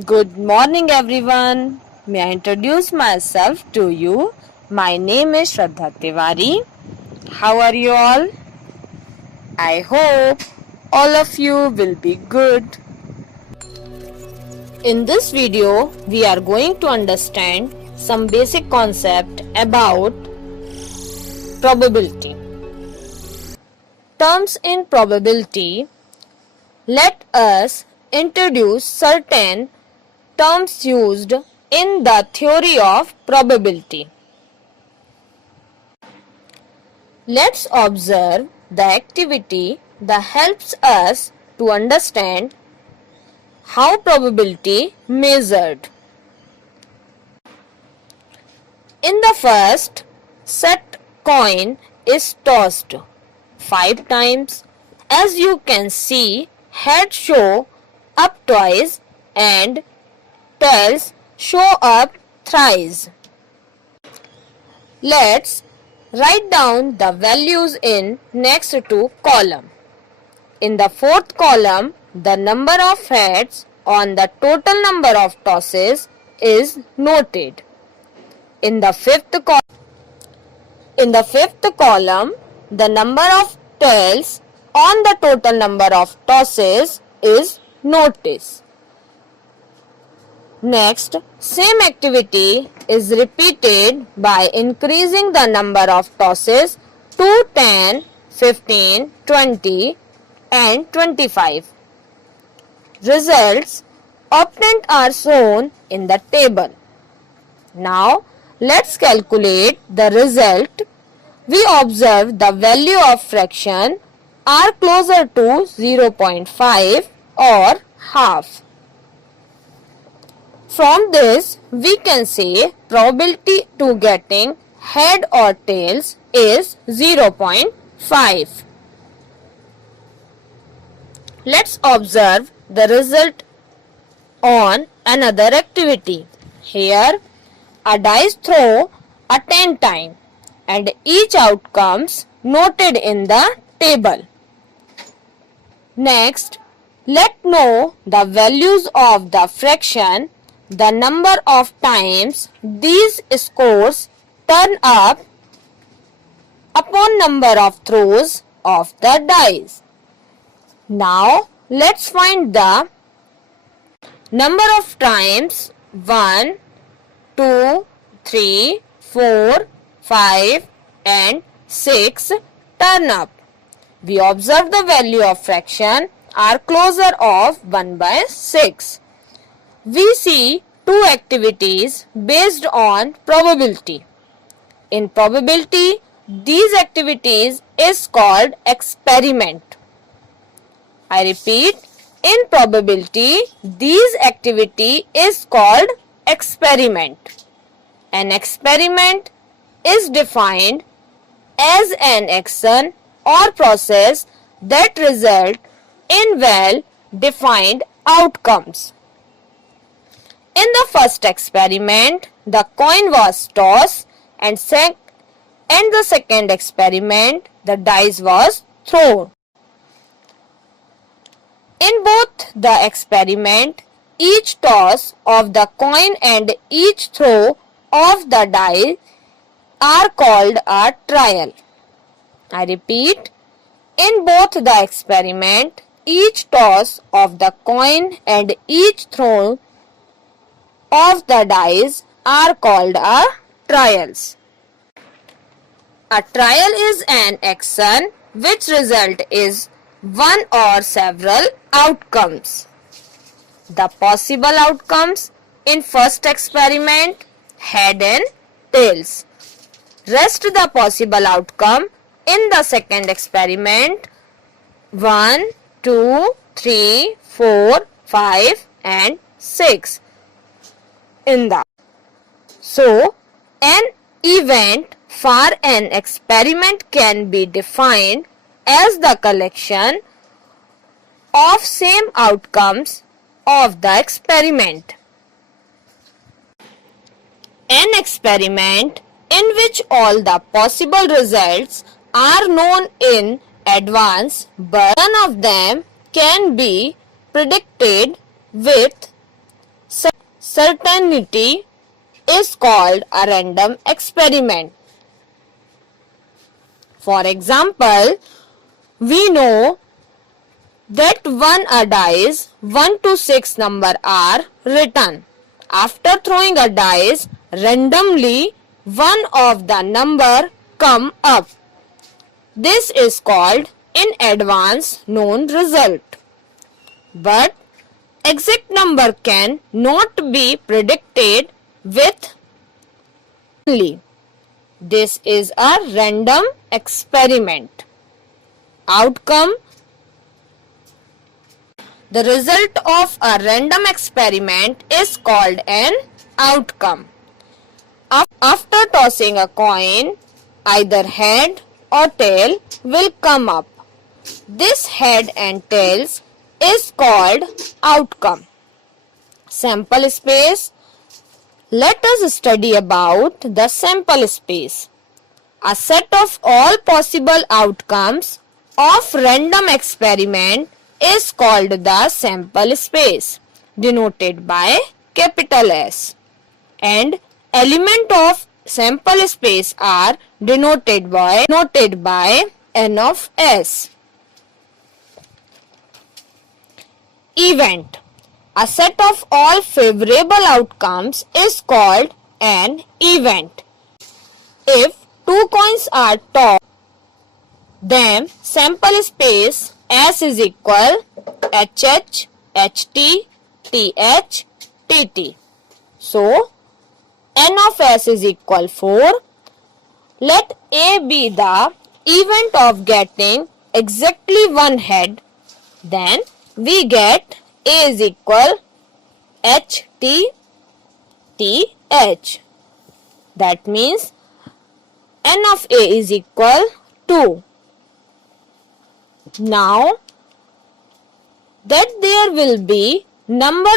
Good morning, everyone. May I introduce myself to you? My name is Shraddha Tiwari. How are you all? I hope all of you will be good. In this video, we are going to understand some basic concept about probability. Terms in probability. Let us introduce certain terms used in the theory of probability. Let's observe the activity that helps us to understand how probability measured. In the first set, coin is tossed 5 times. As you can see, heads show up twice and tails show up thrice. Let's write down the values in next two column. In the fourth column, the number of heads on the total number of tosses is noted. In the fifth column, the number of tails on the total number of tosses is noted. Next, same activity is repeated by increasing the number of tosses to 10, 15, 20 and 25. Results obtained are shown in the table. Now, let's calculate the result. We observe the value of fraction are closer to 0.5 or half. From this, we can say probability to getting head or tails is 0.5. Let's observe the result on another activity. Here, a dice throw a 10 times and each outcomes noted in the table. Next, let's know the values of the fraction, the number of times these scores turn up upon number of throws of the dice. Now, let's find the number of times 1, 2, 3, 4, 5 and 6 turn up. We observe the value of fraction are closer of 1 by 6. We see two activities based on probability. In probability, these activities is called experiment. I repeat, in probability, these activity is called experiment. An experiment is defined as an action or process that result in well-defined outcomes. In the first experiment, the coin was tossed and the second experiment, the dice was thrown. In both the experiment, each toss of the coin and each throw of the die are called a trial. I repeat, in both the experiment, each toss of the coin and each throw of the dice are called a trials. A trial is an action which result is one or several outcomes. The possible outcomes in first experiment, head and tails. Rest the possible outcome in the second experiment, 1, 2, 3, 4, 5 and 6. So, an event for an experiment can be defined as the collection of same outcomes of the experiment. An experiment in which all the possible results are known in advance but none of them can be predicted with certainty is called a random experiment. For example, we know that when a dice 1 to 6 number are written. After throwing a dice, randomly one of the number come up. This is called in advance known result. But exact number can not be predicted with only. This is a random experiment. Outcome. The result of a random experiment is called an outcome. After tossing a coin, either head or tail will come up. This head and tails is called outcome. Sample space. Let us study about the sample space. A set of all possible outcomes of random experiment is called the sample space, denoted by capital S, and element of sample space are denoted by N of S. Event. A set of all favorable outcomes is called an event. If two coins are tossed, then sample space S is equal HH, HT, TH, TT. So, N of S is equal 4. Let A be the event of getting exactly one head. Then we get A is equal HT, TH. That means N of A is equal 2. Now that there will be number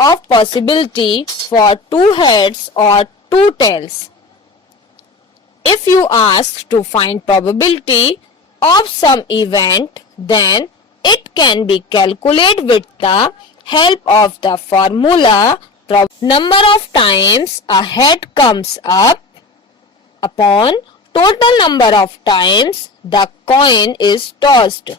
of possibility for two heads or two tails. If you ask to find probability of some event, then it can be calculated with the help of the formula number of times a head comes up upon total number of times the coin is tossed.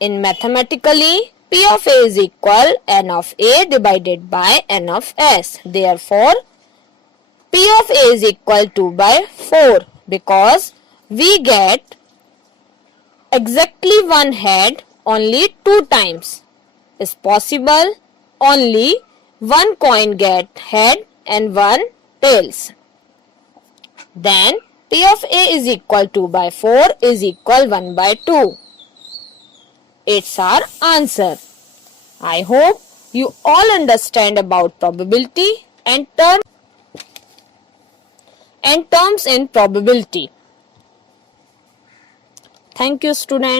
In mathematically, P of A is equal N of A divided by N of S. Therefore, P of A is equal to by 4 because we get exactly one head only 2 times. Is possible only one coin get head and one tails. Then P of A is equal to by 4 is equal 1 by 2. It's our answer. I hope you all understand about probability and terms in probability. Thank you, students.